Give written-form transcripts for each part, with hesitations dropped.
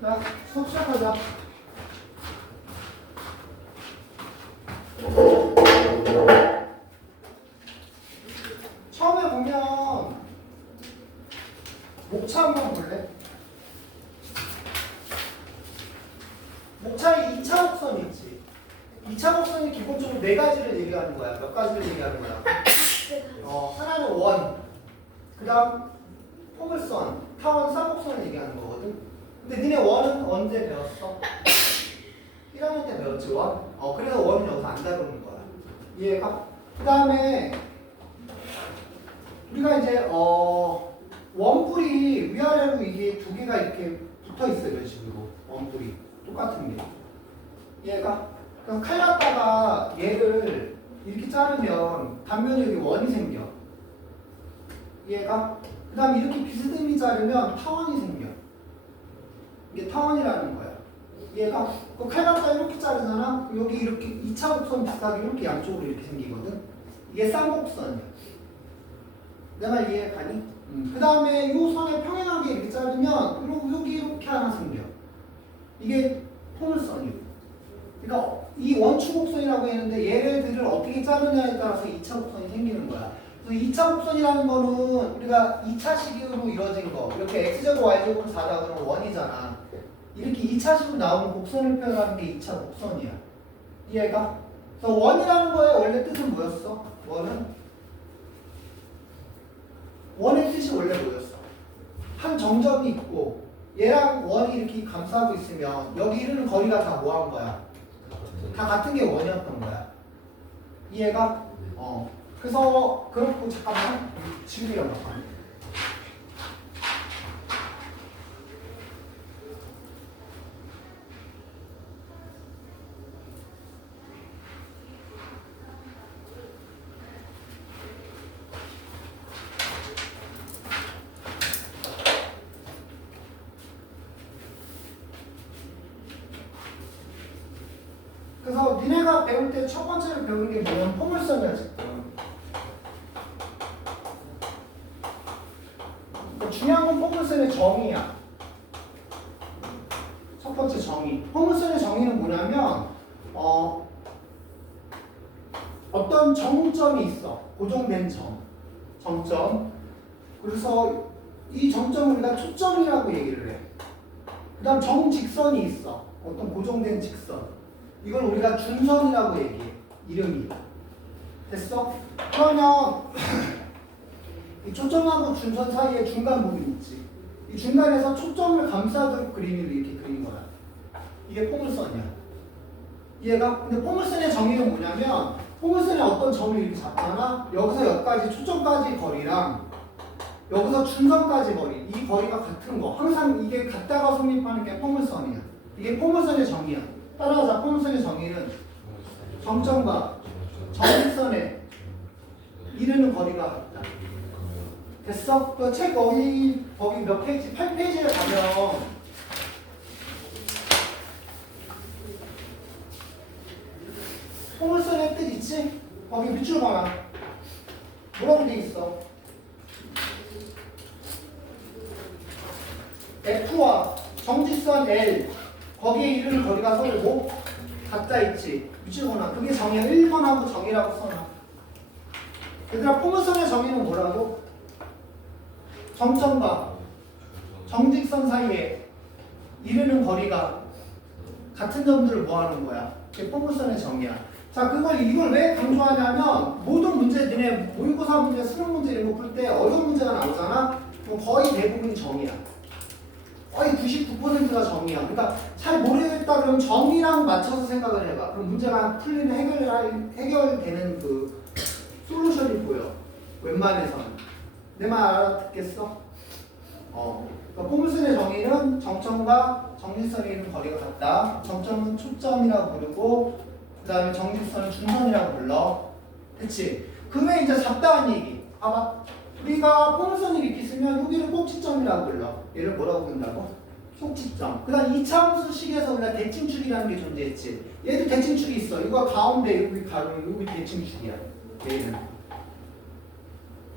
자, 수업 시작하자. 처음에 보면 목차 한번 볼래? 목차에 2차 곡선이 있지. 2차 곡선이 기본적으로 네 가지를 얘기하는 거야. 몇 가지를 얘기하는 거야? 하나는 원, 그 다음 포물선, 타원, 쌍곡선을 얘기하는 거거든. 근데 니네 원은 언제 배웠어? 1학년 때 배웠지, 원? 그래서 원은 여기서 안 다루는 거야. 이해가? 그 다음에 우리가 이제 원뿔이 위아래로 이게 두 개가 이렇게 붙어 있어요. 이런 식으로 원뿔이 똑같은 게. 이해가? 그럼 칼 갖다가 얘를 이렇게 자르면 단면에 여기 원이 생겨. 이해가? 그 다음에 이렇게 비스듬히 자르면 타원이 생겨. 이게 타원이라는 거야. 이해가? 그 칼 갖다가 이렇게 자르잖아? 여기 이렇게 2차 곡선 비슷하게 이렇게 양쪽으로 이렇게 생기거든? 이게 쌍곡선이야. 내 말 이해 가니? 그 다음에 이 선에 평행하게 이렇게 자르면 여기 이렇게 하나 생겨. 이게 포물선이고. 그러니까 이 원추곡선이라고 했는데 얘네들을 어떻게 자르냐에 따라서 2차 곡선이 생기는 거야. 그래서 2차 곡선이라는 거는 우리가 2차식으로 이루어진 거. 이렇게 x제곱 y제곱을 4다 그러면 원이잖아. 이렇게 2차식으로 나오는 곡선을 표현하는 게 2차 곡선이야. 이해가? 그래서 원이라는 거의 원래 뜻은 뭐였어? 원의 뜻이 원래 뭐였어? 한 정점이 있고 얘랑 원이 이렇게 감싸고 있으면 여기 이르는 거리가 다 뭐 한 거야? 다 같은 게 원이었던 거야. 이해가? 그래서 그렇고 잠깐만 지우개랑 바꿔. 그래서 니네가 배울 때 첫 번째로 배우는 게 뭐냐면 포물선이야 지금. 중요한 건 포물선의 정의야. 첫 번째 정의. 포물선의 정의는 뭐냐면 어떤 정점이 있어. 고정된 정점. 그래서 이 정점을 우리가 초점이라고 얘기를 해. 그 다음 정직선이 있어. 어떤 고정된 직선. 이걸 우리가 준선이라고 얘기해. 이름이. 됐어? 그러면 이 초점하고 준선 사이에 중간 부분이 있지. 이 중간에서 초점을 감싸도록 그림을 이렇게 그린 거야. 이게 포물선이야. 이해가? 근데 포물선의 정의는 뭐냐면 포물선의 어떤 점을 이렇게 잡잖아. 여기서 여기까지 초점까지 거리랑 여기서 준선까지 거리. 이 거리가 같은 거. 항상 이게 같다가 성립하는 게 포물선이야. 이게 포물선의 정의야. 따라하자. 포물선의 정의는 정점과 정직선에 이르는 거리가 같다. 됐어? 그 책 거기 몇 페이지? 8페이지에 가면 포물선의 뜻 있지? 거기 밑줄 봐라. 뭐라고 돼 있어? F와 정직선 L 거기에 이르는 거리가 서로 뭐? 같다 있지. 밑줄 보나. 그게 정의야. 1번하고 정의라고 써놔. 얘들아 포물선의 정의는 뭐라고? 정점과 정직선 사이에 이르는 거리가 같은 점들을 뭐하는 거야? 그게 포물선의 정의야. 자, 이걸 왜 강조하냐면 모든 문제 니네 모의고사 문제, 수능 문제 이런 거 풀 때 어려운 문제가 나오잖아? 그럼 거의 대부분이 정의야. 거의 99%가 정의야. 그러니까 잘 모르겠다 그러면 정의랑 맞춰서 생각을 해봐. 그럼 문제가 풀리는 해결되는 그 솔루션이 보여. 웬만해서는. 내 말 알아듣겠어? 그러니까 포물선의 정의는 정점과 정직선에 있는 거리가 같다. 정점은 초점이라고 부르고 그 다음에 정직선은 준선이라고 불러. 그치? 그 외에 이제 잡다한 얘기. 봐봐. 우리가 포물선을 이렇게 쓰면 여기를 꼭지점이라고 불러. 얘를 뭐라고 부른다고? 속지점. 그 다음 2차 함수식에서 우리가 대칭축이라는 게 존재했지. 얘도 대칭축이 있어. 이거 가운데 여기 가로 여기 대칭축이야. 얘는.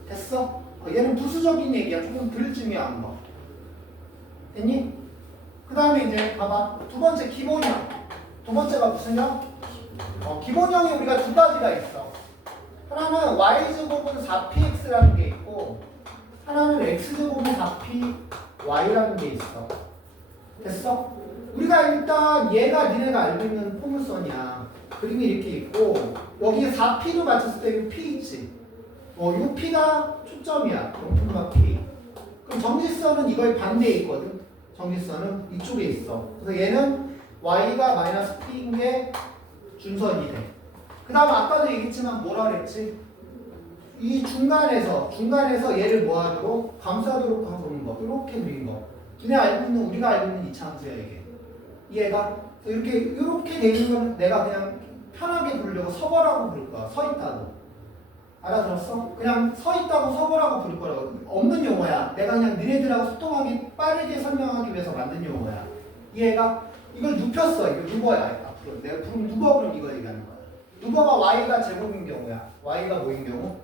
됐어? 얘는 부수적인 얘기야. 조금 덜 중요한 거. 됐니? 그 다음에 이제 봐봐. 두 번째 기본형. 두 번째가 무슨 형? 기본형이 우리가 두 가지가 있어. 하나는 y제곱은 4px라는 게 있고 하나는 x제곱은 4py라는 게 있어. 됐어? 우리가 일단 얘가 니네가 알고 있는 포물선이야. 그림이 이렇게 있고 여기에 4p를 맞췄을 때 이 p 있지. 이 p가 초점이야. 0,p. 그럼 정지선은 이거의 반대에 있거든. 정지선은 이쪽에 있어. 그래서 얘는 y가 마이너스 p인 게 준선이 돼. 그 다음 아까도 얘기했지만 뭐라 그랬지? 이 중간에서 얘를 뭐하도록 감싸도록 하고 있는 거. 이렇게 그린 거. 우리가 알고 있는 이차함수야 이게. 이해가? 이렇게 돼 있는 건 내가 그냥 편하게 부르려고 서거라고 부를 거야. 서 있다고. 알아들었어? 그냥 서 있다고 서거라고 부를 거라고. 없는 용어야. 내가 그냥 니네들하고 소통하기 빠르게 설명하기 위해서 만든 용어야. 이해가? 이걸 눕혔어. 이거 누버야. 앞으로. 내가 부르면 누버 그럼 이거 얘기하는 거야. 누버가 y가 제곱인 경우야. y가 뭐인 경우?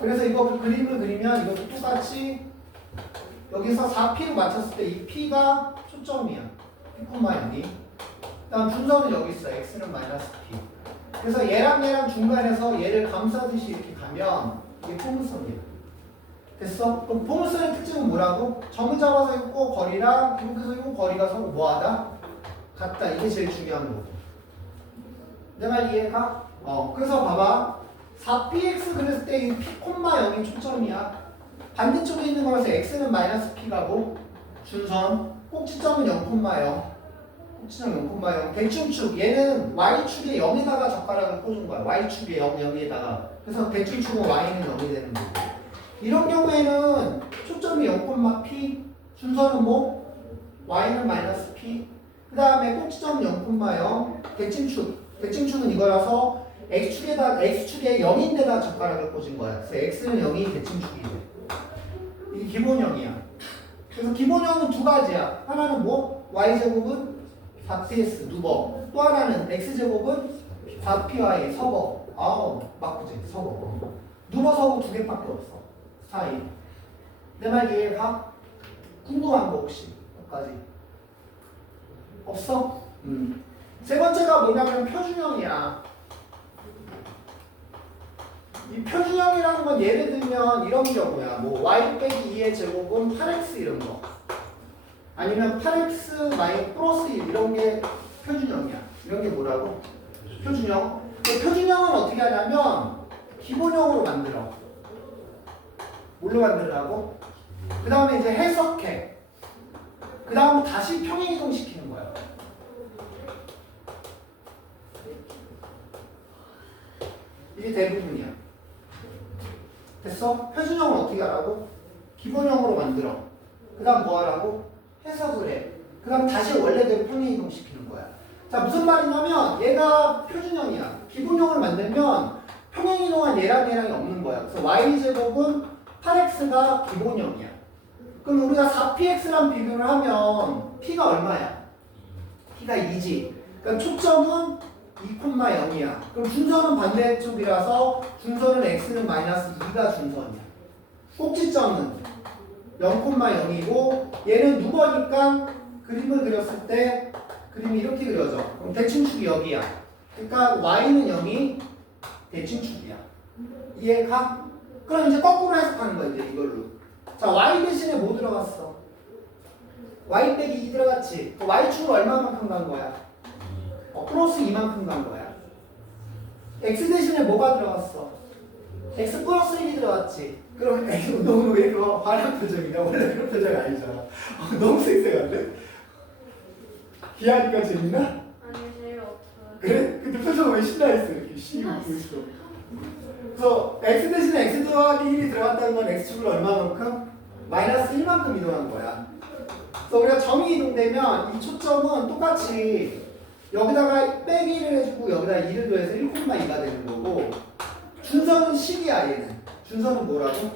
그래서 이거 그림을 그리면 이것도 똑같이 여기서 4p를 맞췄을 때 이 p가 초점이야. p,0이. 그다음 준선은 여기 있어. x는 마이너스 p. 그래서 얘랑 중간에서 얘를 감싸듯이 이렇게 가면 이게 포물선이야. 됐어? 그럼 포물선의 특징은 뭐라고? 점을 잡아서 있고 거리랑 이렇게 해서 있고 거리가 서로 뭐하다? 같다. 이게 제일 중요한 거고. 내 말 이해가? 그래서 봐봐. 4px 그랬을 때 이 p,0이 초점이야. 반대쪽에 있는 거라서 x는 마이너스 p가고 준선 꼭지점은 0,0. 꼭지점 0,0. 대충축 얘는 y축에 0에다가 젓가락을 꽂은 거야. y축에 0에다가. 그래서 대충축은 y는 0이 되는 거고. 이런 경우에는 초점이 0,p, 준선은 뭐? y는 마이너스 p. 그 다음에 꼭지점은 0,0. 대칭축은 이거라서 x축에 0인데다 젓가락을 꽂은 거야. 그래서 x는 0이 대칭축이 돼. 이게 기본형이야. 그래서 기본형은 두 가지야. 하나는 뭐? y제곱은 4ps 누버. 또 하나는 x제곱은 4py 서버. 바꾸지 서버. 누버 서버 두 개밖에 없어. 스타일. 내 말 이해가? 궁금한 거 혹시? 여기까지. 없어? 세 번째가 뭐냐면 표준형이야. 이 표준형이라는 건 예를 들면 이런 경우야. 뭐 y 빼기 2의 제곱은 8x 이런 거. 아니면 8x 마이너스 플러스 1 이런 게 표준형이야. 이런 게 뭐라고? 표준형. 표준형은 어떻게 하냐면 기본형으로 만들어. 뭘로 만들라고? 그 다음에 이제 해석해. 그 다음 다시 평행이동 시키는 거야. 이게 대부분이야. 됐어? 표준형을 어떻게 하라고? 기본형으로 만들어. 그 다음 뭐 하라고? 해석을 해. 그 다음 다시 원래대로 평행이동 시키는 거야. 자, 무슨 말이냐면 얘가 표준형이야. 기본형을 만들면 평행이동한 얘랑이 없는 거야. 그래서 y제곱은 8x가 기본형이야. 그럼 우리가 4px랑 비교를 하면 p가 얼마야? p가 2지. 그러니까 초점은 2,0이야. 그럼 준선은 반대쪽이라서 준선은 x는 마이너스 2가 준선이야. 꼭지점은 0,0이고 얘는 누버니까 그림을 그렸을 때 그림이 이렇게 그려져. 그럼 대칭축이 여기야. 그러니까 y는 0이 대칭축이야. 이해가? 그럼 이제 거꾸로 해석하는 거야. 이제 이걸로. 자, y 대신에 뭐 들어갔어? y 빼기 2 들어갔지. 그 y축을 얼마만큼 간 거야? 플러스 2만큼 간 거야. x 대신에 뭐가 들어갔어? x 플러스 1이 들어갔지. 그럼 너는 왜 이렇게 화난 표정이냐? 원래 그런 표정이 아니잖아. 너무 쌩쌩한데? 기하니까 재밌나? 아니 재미없어요. 그래? 근데 표정은 왜 신나했어? 이렇게 웃고 있어. 그래서 x 대신에 x 더하기 1이 들어갔다는 건 x축을 얼마만큼? 마이너스 1만큼 이동한 거야. 그래서 우리가 점이 이동되면 이 초점은 똑같이 여기다가 빼기 1을 해주고 여기다 2를 더해서 1,2가 되는 거고 준선은 10이야 얘는. 준선은 뭐라고?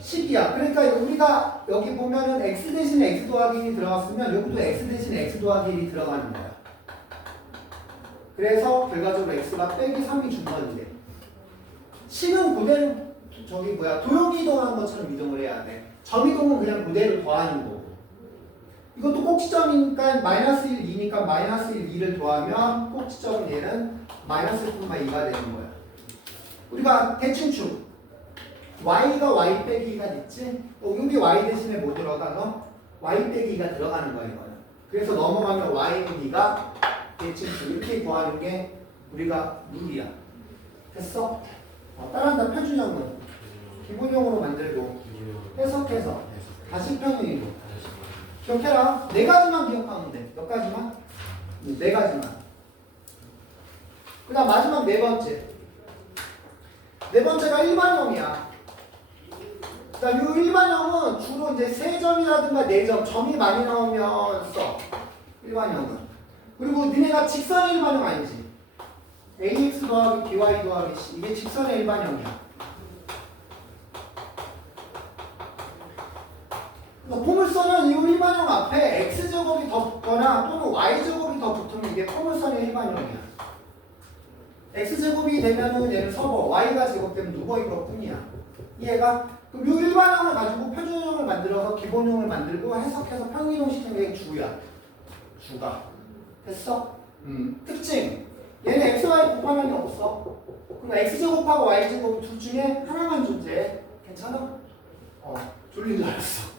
10이야. 그러니까 우리가 여기 보면은 x 대신에 x 더하기 1이 들어갔으면 여기도 x 대신에 x 더하기 1이 들어가는 거야. 그래서 결과적으로 x가 빼기 3이 준선이 돼. 10은 그대로 도형이 이동하는 것처럼 이동을 해야 돼. 점 이동은 그냥 그대로 더하는 거고. 이것도 꼭지점이니까 마이너스 1, 2니까 마이너스 1, 2를 더하면 꼭지점은 얘는 마이너스 1,2가 되는 거야. 우리가 대칭축 y가 y 빼기 2가 됐지? 여기 y 대신에 뭐 들어가? 너? y 빼기 2가 들어가는 거야 이거는. 그래서 넘어가면 y는 2가 대칭축 이렇게 구하는 게 우리가 룰이야. 됐어? 따라한다. 표준형은 기본형으로 만들고 해석해서 다시 평행이로 기억해라. 네 가지만 기억하면 돼. 몇 가지만? 네 가지만. 그 다음 마지막 네 번째. 네 번째가 일반형이야. 그 다음 이 일반형은 주로 이제 세 점이라든가 네 점, 점이 많이 나오면 써. 일반형은. 그리고 니네가 직선의 일반형 아니지? ax 더하기 by 더하기 c. 이게 직선의 일반형이야. 포물선은 이 일반형 앞에 x제곱이 더 붙거나 또는 y제곱이 더 붙으면 이게 포물선의 일반형이야. x제곱이 되면은 얘는 서버, y가 제곱되면 누버인 것 뿐이야. 이해가? 그럼 이 일반형을 가지고 표준형을 만들어서 기본형을 만들고 해석해서 평이동 시키는 게 주야. 주가. 됐어? 특징. 얘는 x, y 곱하면 없어. 그럼 x제곱하고 y제곱 둘 중에 하나만 존재해. 괜찮아? 졸린 줄 알았어.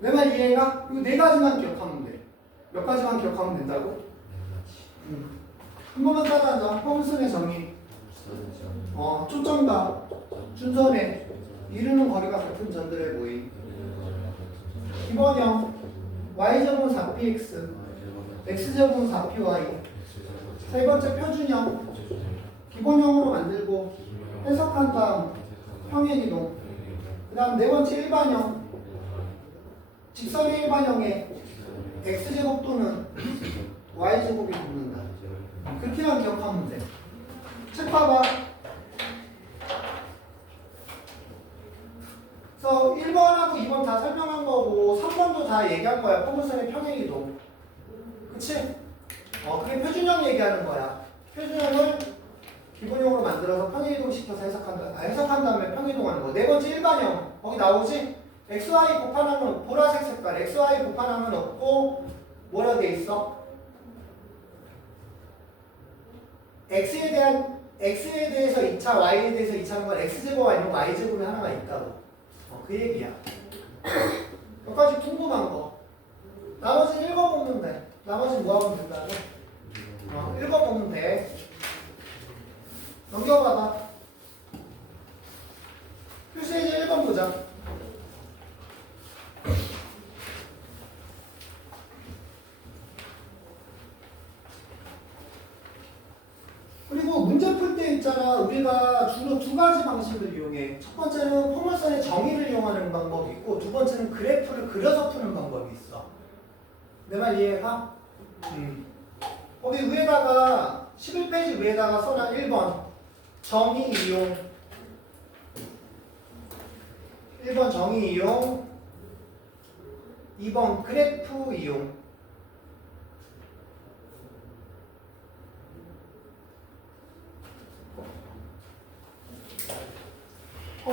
내 말 이해가? 이거 네 가지만 기억하면 돼. 몇 가지만 기억하면 된다고? 한 번만 따라하자. 포물선의 정의. 초점과 준선에 이루는 거리가 같은 점들의 모임. 기본형 y제곱은 4px, x제곱은 4py. 세 번째 표준형 기본형으로 만들고 해석한 다음 평행이동. 그 다음 네 번째 일반형 직선의 일반형에 x제곱 또는 y제곱이 붙는다. 그렇게만 기억하면 돼. 책 봐봐. 그래서 1번하고 2번 다 설명한 거고 3번도 다 얘기한 거야. 포물선의 평행이동. 그치? 그게 표준형 얘기하는 거야. 표준형을 기본형으로 만들어서 평행이동 시켜서 해석한 다음에 평행이동하는 거. 네 번째 일반형. 거기 나오지? xy 곱하면 보라색 색깔 xy 곱하면 없고 뭐라 돼 있어? x에 대해서 2차, y에 대해서 2차는 건 x제곱 아니면 y제곱이 하나가 있다고. 그 얘기야. 몇 가지 궁금한 거. 나머지는 읽어보면 돼. 나머지는 뭐 하면 된다고? 읽어보면 돼. 넘겨봐봐. 표시해제 1번 보자. 그리고 문제 풀 때 있잖아. 우리가 주로 두 가지 방식을 이용해. 첫 번째는 포물선의 정의를 이용하는 방법이 있고 두 번째는 그래프를 그려서 푸는 방법이 있어. 내 말 이해가? 거기 위에다가 11페이지 위에다가 써놔. 1번 정의 이용 1번 정의 이용 2번 그래프 이용.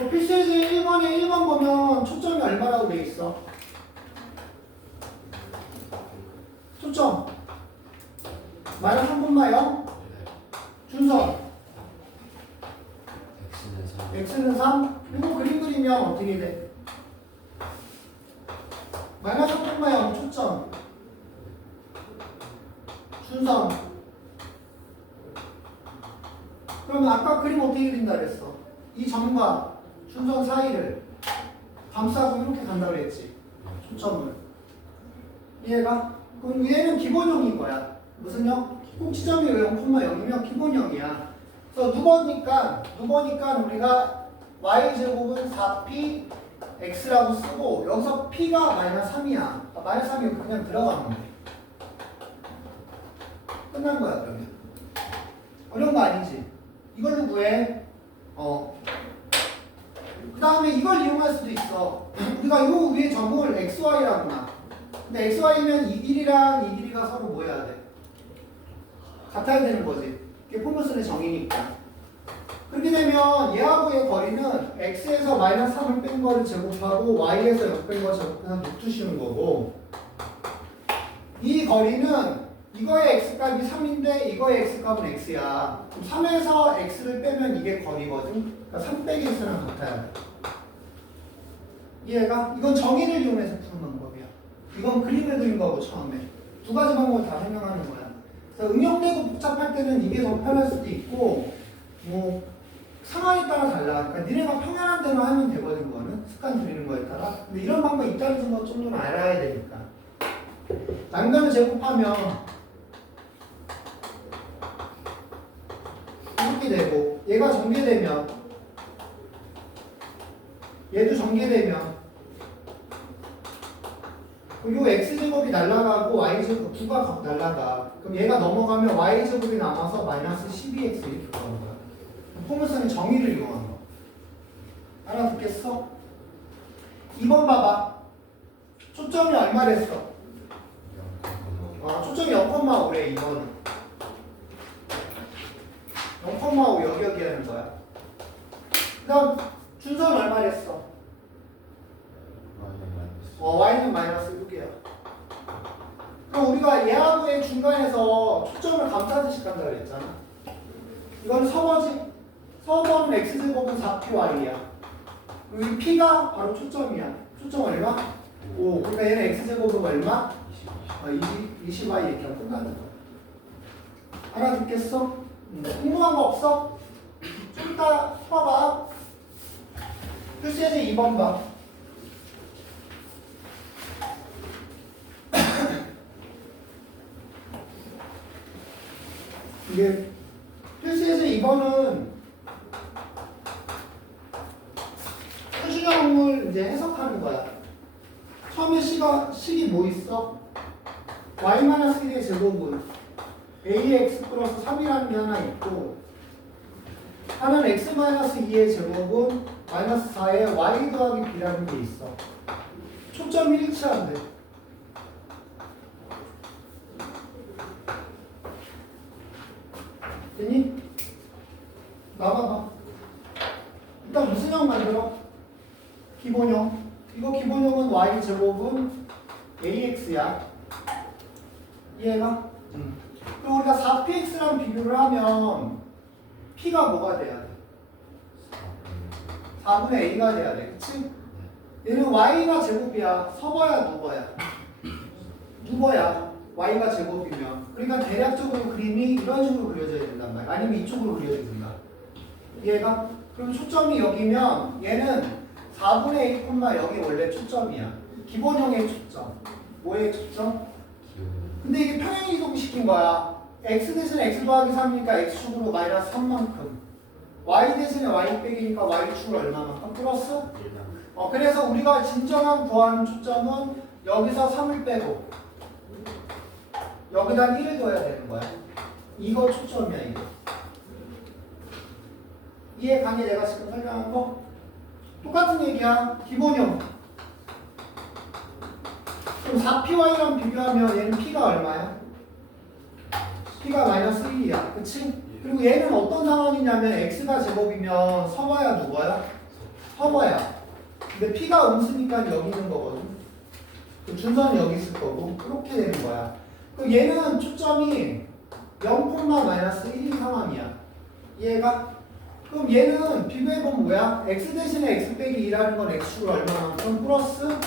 필수예제 1번에 1번 보면 초점이 얼마라고 돼 있어? 초점 마이너스 3분마 0 준선 x는 3 이거 그림 그리면 어떻게 돼? 마이너스 3분마 0 초점 준선. 그러면 아까 그림 어떻게 그린다 그랬어? 이 점과 준선 사이를 감싸고 이렇게 간다고 했지. 초점을. 이해가? 그럼 얘는 기본형인 거야. 무슨 형? 꼭지점이 0,0이면 기본형이야. 그래서 누버니까 우리가 y제곱은 4p x라고 쓰고 여기서 p가 마이너스 3이야. 마이너스 3이면 그냥 들어가면 돼. 끝난 거야 그러면. 어려운 거 아니지? 이걸로 구해. 그 다음에 이걸 이용할 수도 있어. 우리가 요 위에 점을 xy라고 놔. 근데 xy면 이 길이랑 이 길이가 서로 뭐 해야 돼? 같아야 되는 거지. 이게 포물선의 정의니까. 그렇게 되면 얘하고의 거리는 x에서 마이너스 3을 뺀 거를 제곱하고 y에서 0 뺀 거 제곱해서 루트 씌우는 거고 거리는 이거의 x값이 3인데 이거의 x값은 x야. 3에서 x를 빼면 이게 거리거든. 그러니까 3 빼기 x랑 같아야 돼. 이해가? 이건 정의를 이용해서 푸는 방법이야. 이건 그림을 그린 거고 처음에. 두 가지 방법을 다 설명하는 거야. 그래서 응용되고 복잡할 때는 이게 더 편할 수도 있고 뭐 상황에 따라 달라. 그러니까 니네가 평안한 대로 하면 되거든. 그거는 습관 들이는 거에 따라. 근데 이런 방법이 있다는 것 정도는 알아야 되니까. 양변을 제곱하면 이렇게 되고 얘가 전개되면 얘도 전개되면 요 x제곱이 날아가고 y제곱 2가 날아가. 그럼 얘가 넘어가면 y제곱이 남아서 마이너스 12x 이렇게 가는 거야. 포물선의 정의를 이용한 거. 알아듣겠어? 2번 봐봐. 초점이 얼마랬어? 초점이 0,5래. 2번은 0,5 여기 하는 거야. 그 다음 준서는 얼마랬어? y는 마이너스 6이야. 그럼 우리가 얘하고 얘 중간에서 초점을 감싸듯이 간다 그랬잖아. 이건 서버지. 서버는 x제곱은 4py야. 이 p가 바로 초점이야. 초점 얼마? 5. 그러니까 얘는 x제곱은 얼마? 20y 이렇게 하면 끝나는 거야. 알아듣겠어? 궁금한 거 없어? 좀 이따 풀어봐. 필수예제 2번 봐. 이게 필수예제 2번은 표준형을 이제 해석하는 거야. 처음에 식이 뭐 있어? y-1의 제곱은 ax 플러스 3이라는 게 하나 있고 하나는 x-2의 제곱은 마이너스 4에 y 더하기 b라는 게 있어. 초점이 일치한대. 됐니? 나와봐. 일단 무슨 형 만들어? 기본형. 이거 기본형은 y 제곱은 ax야. 이해가? 그럼 우리가 4px랑 비교를 하면 p가 뭐가 돼야 돼? 4분의 a가 돼야 돼. 그치? 얘는 y가 제곱이야. 서버야 누버야? 누버야. y가 제곱이면. 그러니까 대략적으로 그림이 이런 식으로 그려져야 된단 말이야. 아니면 이쪽으로 그려져야 된다. 이해가? 그럼 초점이 여기면 얘는 4분의 a, 여기 원래 초점이야. 기본형의 초점. 뭐의 초점? 근데 이게 평행 이동시킨 거야. x 대신에 x 더하기 3이니까 x축으로 마이너스 3만큼. y 대신에 y 빼기니까 y축으로 얼마만큼? 플러스? 그래서 우리가 진정한 구하는 초점은 여기서 3을 빼고 여기다 1을 둬야 되는 거야. 이거 초점이야, 이거. 이해 가니 내가 지금 설명한 거? 똑같은 얘기야. 기본형. 그럼 4py랑 비교하면 얘는 p가 얼마야? p가 마이너스 1이야. 그치? 그리고 얘는 어떤 상황이냐면 x가 제곱이면 서버야 누구야? 서버야. 근데 p가 음수니까 여기 있는 거거든. 그 준선은 여기 있을 거고 그렇게 되는 거야. 그럼 얘는 초점이 0,-1인 상황이야. 이해가? 그럼 얘는 비교해보면 뭐야? x 대신에 x 빼기 2라는 건 x축을 얼마만큼? 플러스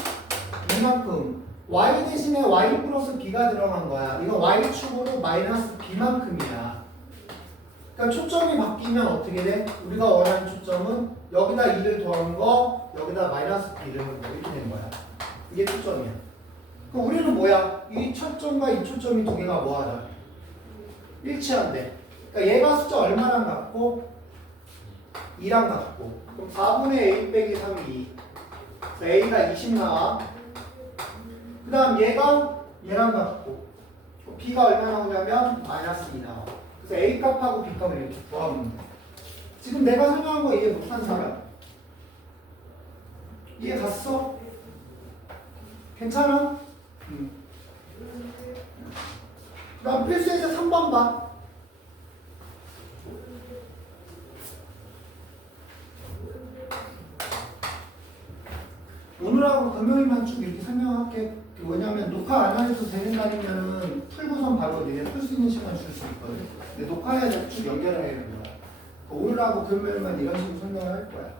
이만큼. y 대신에 y 플러스 b가 들어간 거야. 이거 y축으로 마이너스 b만큼이야. 그러니까 초점이 바뀌면 어떻게 돼? 우리가 원하는 초점은 여기다 2를 더한 거, 여기다 마이너스 b를 넣은 거 이렇게 되는 거야. 이게 초점이야. 그럼 우리는 뭐야? 이 초점과 이 초점이 두 개가 뭐하다? 일치한대. 그러니까 얘가 숫자 얼마랑 같고 2랑 같고. 그럼 4분의 a 빼기 3이 2. 그래서 a가 20 나와. 그 다음 얘가 얘랑 같고 b가 얼마 나오냐면 마이너스 2 나와. 그래서 a 값하고 b 값을 이렇게 구하면 돼. 지금 내가 설명한 거 이해 못한 사람? 이해 갔어? 괜찮아? 그 다음 필수에서 3번 봐. 오늘하고 금요일만 쭉 이렇게 설명할게. 왜냐면 녹화 안 해도 되는 날이면은 니네 풀 수 있는 시간 줄 수 있거든. 근데 녹화해야 쭉 연결해야 되는 거야. 오늘하고 금요일만 이런 식으로 설명을 할 거야.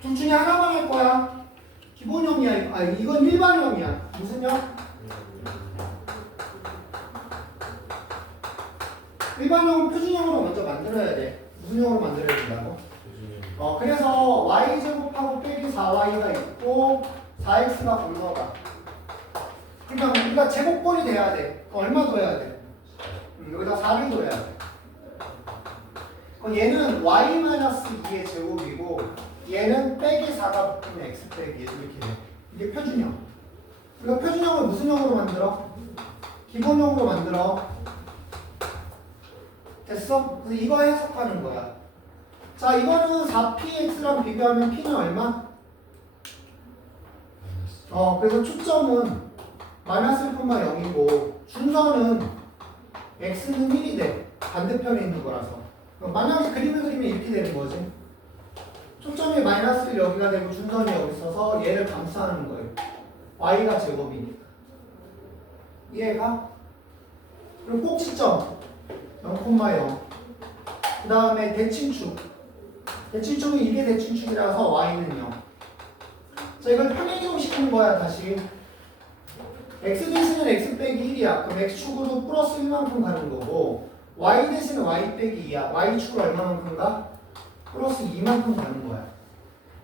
둘 중에 하나만 할 거야. 기본형이야. 아, 이건 일반형이야. 무슨 형? 일반형은 표준형으로 먼저 만들어야 돼. 무슨 형으로 만들어야 된다고? 그래서 y제곱하고 빼기 4y가 있고 4x가 건너가. 그러니까 우리가 제곱꼴이 돼야 돼. 얼마 둬야 돼? 여기다 4를 둬야 돼. 얘는 y-2의 제곱이고 얘는 빼기 4가 붙으면 x 빼기 이렇게 돼. 이게 표준형. 우리가 표준형을 무슨 형으로 만들어? 기본형으로 만들어. 됐어? 그래서 이거 해석하는 거야. 자, 이거는 4px랑 비교하면 p는 얼마? 그래서 초점은 마이너스 1,0이고 순서는 x는 1이 돼. 반대편에 있는 거라서. 만약에 그림을 그리면 이렇게 되는 거지. 초점이 마이너스 1 여기가 되고 중선이 여기 있어서 얘를 감싸는 거예요. y가 제곱이니까. 이해가? 그리고 꼭지점 0,0. 그 다음에 대칭축. 대칭축은 이게 대칭축이라서 y는 0. 자, 이걸 평행이동 시키는 거야, 다시. x 대신은 x 빼기 1이야. 그럼 x축으로 플러스 1만큼 가는 거고 y 대신은 y 빼기 2야. y축으로 얼마만큼 가? 플러스 2만큼 가는 거야.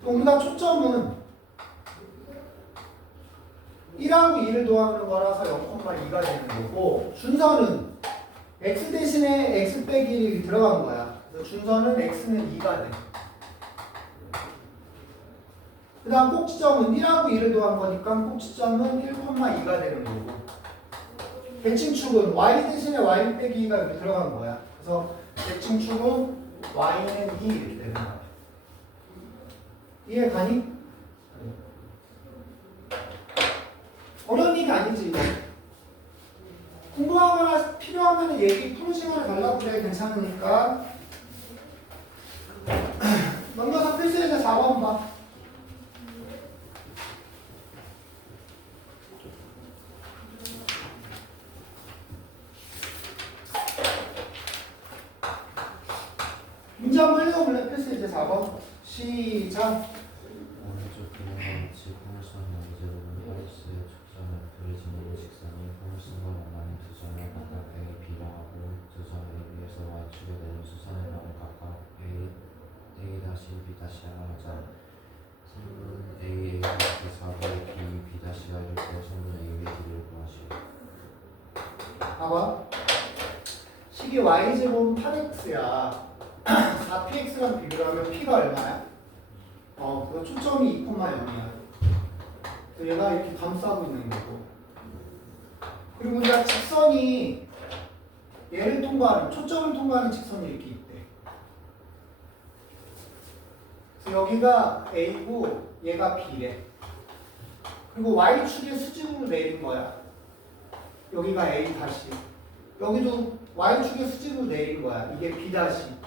그럼 우리가 초점은 1하고 2를 더하는 거라서 0,2가 되는 거고 준선은 x 대신에 x 빼기 1이 들어간 거야. 그래서 준선은 x는 2가 돼. 그 다음 꼭지점은 1하고 2를 더한 거니까 꼭지점은 1,2가 되는 거고 대칭축은 y 대신에 y 빼기 2가 여기 들어간 거야. 그래서 대칭축은 y는 2 이렇게 되는 거야. 이해 가니? 어려운 일이 아니지 이거. 궁금하거나 필요하면 얘기 푸는 시간을 달라고 그래. 괜찮으니까. 넘겨서 필수에서 4번 봐. 문제 한번 읽어볼래? 필수 이제 4번. 시작. 오른쪽 그림같이 포물선의 y제곱은 플러스의 축선을 그려지는 직선이 포물선과 만나는 두 점을 각각 a, b라 하고 두 점 AB에서 y축에 내린 수선의 면을 각각 a, b', b'라 하자. 선분 a, a, b, 4의 b, b'를 구해 선분 a, b, d를 구하시오. 봐봐. 식이 y제곱은 8x야. 4px랑 비교하면 p가 얼마야? 그거 초점이 2,0이야. 얘가 이렇게 감싸고 있는 거고. 그리고 우리가 직선이 얘를 통과하는, 초점을 통과하는 직선이 이렇게 있대. 그래서 여기가 a고 얘가 b래. 그리고 y축의 수직으로 내린 거야. 여기가 a 다시. 여기도 y축의 수직으로 내린 거야. 이게 b 다시.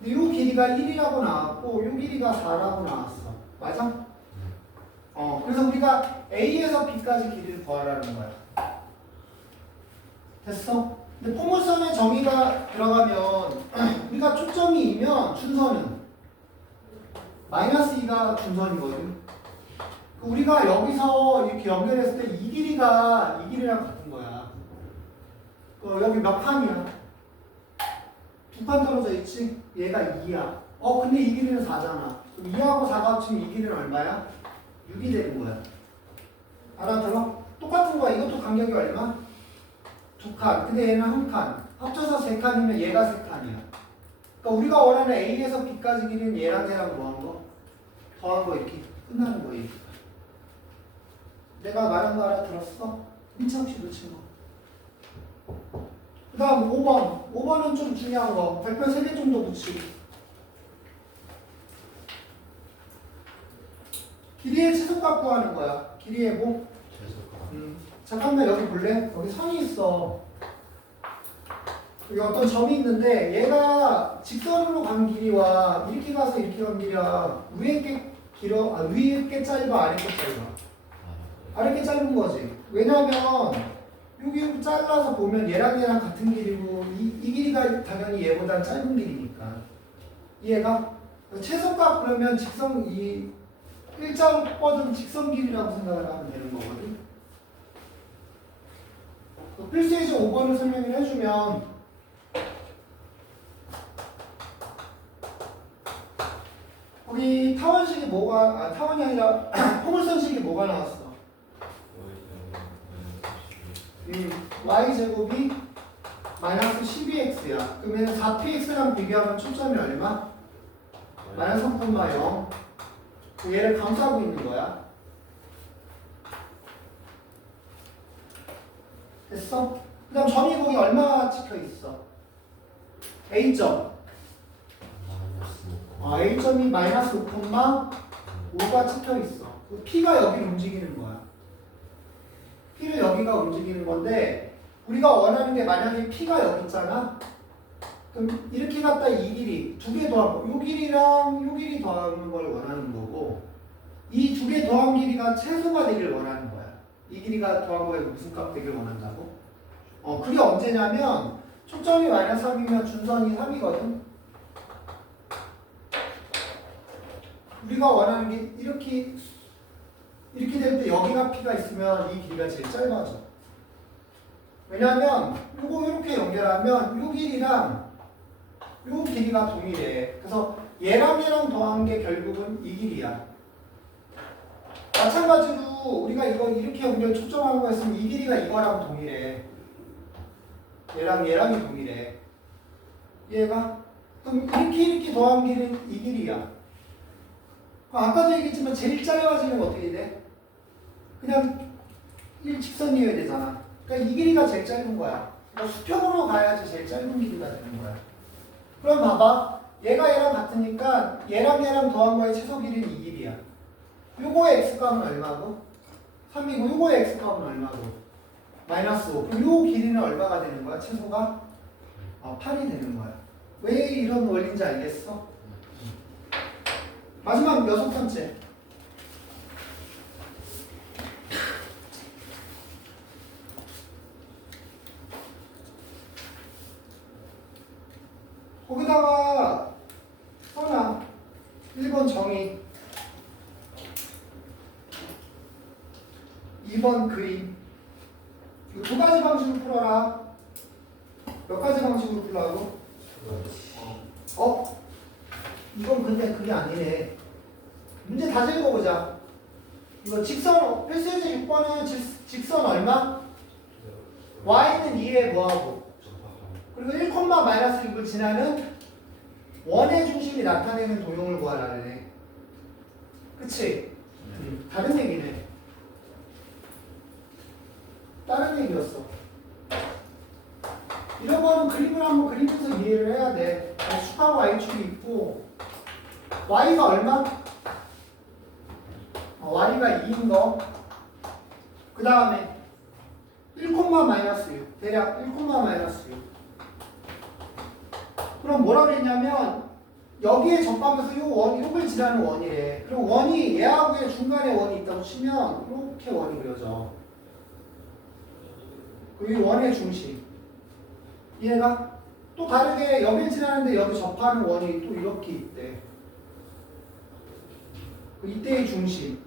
근데 이 길이가 1이라고 나왔고 이 길이가 4라고 나왔어. 맞아? 그래서 우리가 A에서 B까지 길이를 구하라는 거야. 됐어? 근데 포물선의 정의가 들어가면 우리가 초점이 2면 준선은 마이너스 2가 준선이거든. 우리가 여기서 이렇게 연결했을 때 이 길이가 이 길이랑 같은 거야. 여기 몇 칸이야? 2칸 떨어져 있지? 얘가 2야. 근데 이 길이는 4잖아. 그럼 2하고 4가 합치면 이 길이는 얼마야? 6이 되는 거야. 알아들어? 똑같은 거야. 이것도 간격이 얼마? 2칸. 근데 얘는 1칸. 합쳐서 3칸이면 얘가 3칸이야. 그러니까 우리가 원하는 A에서 B까지 길이는 얘랑 얘랑 뭐한 거? 더한 거 이렇게 끝나는 거예요. 내가 말한 거 알아들었어? 민창 씨 놓친 거. 그 다음 5번. 5번은 좀 중요한 거. 별표 3개 정도 붙이고. 길이의 최소값 구하는 거야. 길이의 뭐? 최소값. 잠깐만 여기 볼래? 여기 선이 있어. 여기 어떤 점이 있는데 얘가 직선으로 간 길이와 이렇게 가서 이렇게 간 길이야. 위에 게 길어? 위에 게 짧아? 아래 게 짧아? 아래 게 짧은 거지. 왜냐면 여기 잘라서 보면 얘랑 같은 길이고 이 길이가 당연히 얘보다 짧은 길이니까 이해가? 최소값 그러면 직선 이 일자로 뻗은 직선 길이라고 생각을 하면 되는 거거든. 필수예제 5번을 설명을 해주면 우리 타원식이 뭐가 타원이 아니라 포물선식이 뭐가 나왔어? y제곱이 마이너스 12x야. 그러면 4px랑 비교하면 초점이 얼마? 마이너스 3,0. 얘를 감싸고 있는 거야. 됐어? 그 다음 점이 거기 얼마 찍혀 있어? A점. A점이 마이너스 5,5가 찍혀 있어. P가 여기 움직이는 거야. P는 여기가 움직이는 건데 우리가 원하는 게 만약에 P가 여기 있잖아. 그럼 이렇게 갖다 이 길이 두 개 더하고 요 길이랑 요 길이 더하는 걸 원하는 거고 이 두 개 더한 길이가 최소가 되길 원하는 거야. 이 길이가 더한 거에 무슨 값 되길 원한다고? 그게 언제냐면 초점이 마이너스 3이면 준선이 3이거든. 우리가 원하는 게 이렇게 될 때 여기가 P가 있으면 이 길이가 제일 짧아져. 왜냐하면 요거 이렇게 연결하면 요 길이랑 요 길이가 동일해. 그래서 얘랑 더한 게 결국은 이 길이야. 마찬가지로 우리가 이거 이렇게 연결 초점하는 거 있으면 이 길이가 이거랑 동일해. 얘랑이 동일해. 얘가 그럼 이렇게 더한 길이는 이 길이야. 아까도 얘기했지만 제일 짧아지면 어떻게 돼? 그냥 일직선이어야 되잖아. 그러니까 이 길이가 제일 짧은 거야. 그러니까 수평으로 가야지 제일 짧은 길이가 되는 거야. 그럼 봐봐. 얘랑 같으니까 얘랑 더한 거의 최소 길이는 이 길이야. 요거의 x값은 얼마고? 3이고 요거의 x값은 얼마고? 마이너스 5. 그럼 요 길이는 얼마가 되는 거야? 최소가? 8이 되는 거야. 왜 이런 원리인지 알겠어? 마지막 6번째. 거기다가 써놔. 1번 정의, 2번 그림. 이 두 가지 방식으로 풀어라. 몇 가지 방식으로 풀라고? 이건 근데 그게 아니네. 문제 다시 읽어보자. 이거 직선, 필수예제 6번은 직선 얼마? y는 2에 뭐하고? 그리고 1,-6을 지나는 원의 중심이 나타내는 도형을 구하라네. 그치? 다른 얘기네. 다른 얘기였어. 이런 거는 그림을 한번 그리면서 이해를 해야 돼. 축하고 y축이 있고 y가 얼마? y가 2인 거. 그 다음에 1,-6 대략 1,-6. 그럼 뭐라 그랬냐면 여기에 접하면서 요걸 지나는 원이래. 그럼 원이 얘하고의 중간에 원이 있다고 치면 이렇게 원이 그려져. 이 원의 중심. 이해가? 또 다르게 여길 지나는데 여기 접하는 원이 또 이렇게 있대. 이때의 중심.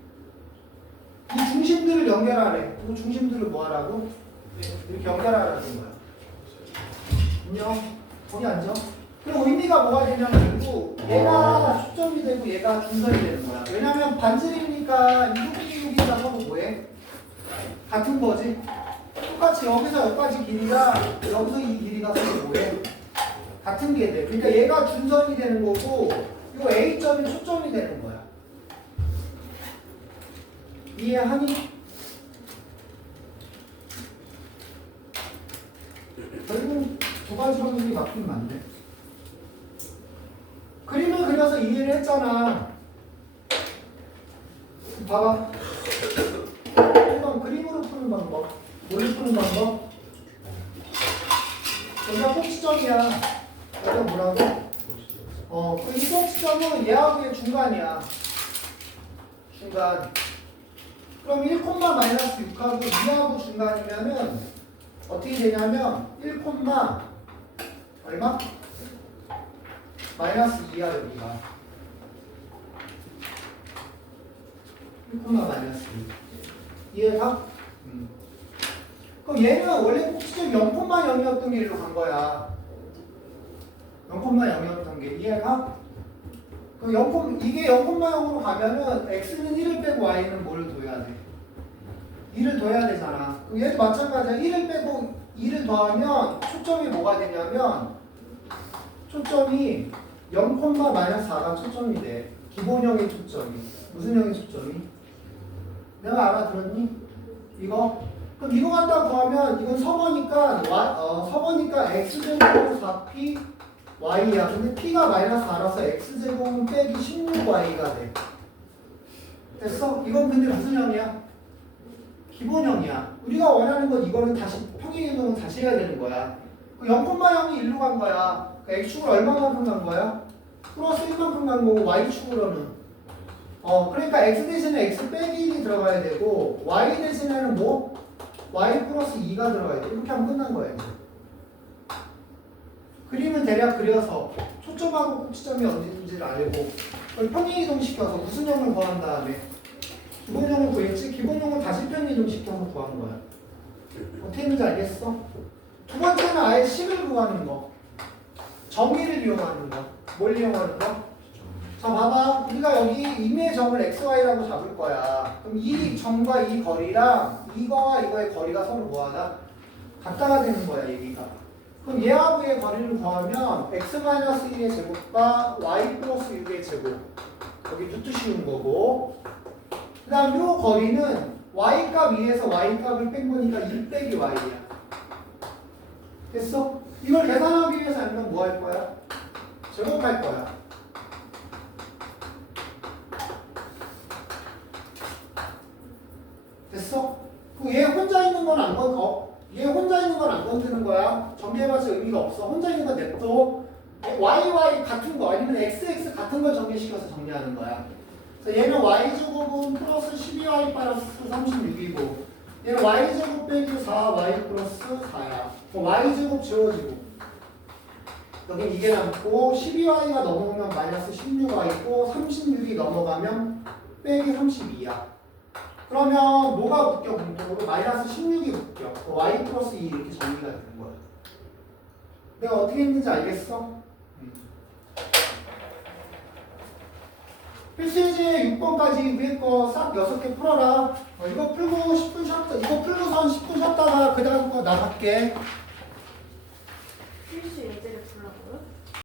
이 중심들을 연결하래. 이 중심들을 뭐 하라고? 이렇게 연결하라는 거야. 안녕. 거기 앉아. 그럼 의미가 뭐가 되냐면 결국 얘가 초점이 되고 얘가 중선이 되는 거야. 왜냐면 반지름이니까 여기다 하고 뭐해? 같은 거지. 똑같이 여기서 여기까지 길이가 여기서 이 길이가 서로 뭐해? 같은 게 돼. 그러니까 얘가 준선이 되는 거고 이 A점이 초점이 되는 거야. 이해하니? 결국 두 가지 방식이 바뀌면 안 돼. 그림을 그려서 이해를 했잖아. 봐봐. 1번 그림으로 푸는 방법. 뭘로 푸는 방법? 여기가 꼭지점이야. 여기가 뭐라고? 이 꼭지점은 얘하고의 중간이야. 중간. 그럼 1,-6하고 2하고 중간이면은 어떻게 되냐면 1, 얼마? 마이너스 2야 여기가 1, 마이너스 2 이해가? 그럼 얘는 원래 꼭지점 0,0이었던 길로 간 거야 0,0이었던 게 이해가? 그럼 이게 0,0으로 가면은 x는 1을 빼고 y는 뭐를 둬야 돼? 2를 더해야 되잖아. 그럼 얘도 마찬가지야. 1을 빼고 2를 더하면 초점이 뭐가 되냐면 초점이 0,-4가 초점이 돼. 기본형의 초점이. 무슨 형의 초점이? 내가 알아들었니? 이거? 그럼 이거 갖다 구하면 이건 서버니까 x제곱은 4p y야. 근데 p가 마이너스 4라서 x제곱은 빼기 16y가 돼. 됐어? 이건 근데 무슨 형이야? 기본형이야. 우리가 원하는 건 이거는 다시 평행이동은 다시 해야 되는 거야. 0,0이 일로 간 거야. x축으로 얼마만큼 간 거야? 플러스 1만큼 간 거고 y축으로는 그러니까 x 대신에 x 빼기 1이 들어가야 되고 y 대신에는 뭐? y 플러스 2가 들어가야 돼. 이렇게 하면 끝난 거야. 이제. 그림은 대략 그려서 초점하고 꼭지점이 어딘지를 알고 그걸 평행이동시켜서 무슨 형을 구한 다음에 기본형을 구했지? 기본형을 다시 평행이동시켜서 구한 거야. 어떻게 했는지 알겠어? 두 번째는 아예 식을 구하는 거. 정의를 이용하는 거. 뭘 이용하는 거? 자 봐봐. 우리가 여기 임의의 점을 xy라고 잡을 거야. 그럼 이 점과 이 거리랑 이거와 이거의 거리가 서로 뭐하다? 같다가 되는 거야 얘기가. 그럼 얘하고 얘의 거리를 구하면 x-1의 제곱과 y 플러스 6의 제곱 여기 루트 씌운 거고 그 다음 요 거리는 y값 위에서 y값을 뺀 거니까 1 빼기 y야. 됐어? 이걸 계산하기 위해서 아니면 뭐 할 거야? 제곱할 거야. 됐어? 그럼 얘 혼자 있는 건 안 얘 혼자 있는 건 안 건드는 거야. 정리해봐서 의미가 없어. 혼자 있는 건 냅둬. y 같은 거 아니면 x 같은 걸 정리시켜서 정리하는 거야. 그래서 얘는 y제곱은 플러스 12y 플러스 36이고 얘는 y제곱 빼기 4y 플러스 4야. y제곱 지워지고 여기 이게 남고 12y가 넘어오면 마이너스 16y고 36이 넘어가면 빼기 32야. 그러면 뭐가 묶여 공통으로? 마이너스 16이 묶여. y 플러스 2 이렇게 정리가 되는 거야. 내가 어떻게 했는지 알겠어? 필수예제 6번까지 위에 거 싹 6개 풀어라. 이거 풀고 10분 쉬었다. 이거 풀고선 10분 쉬었다가 그 다음 거 나갈게.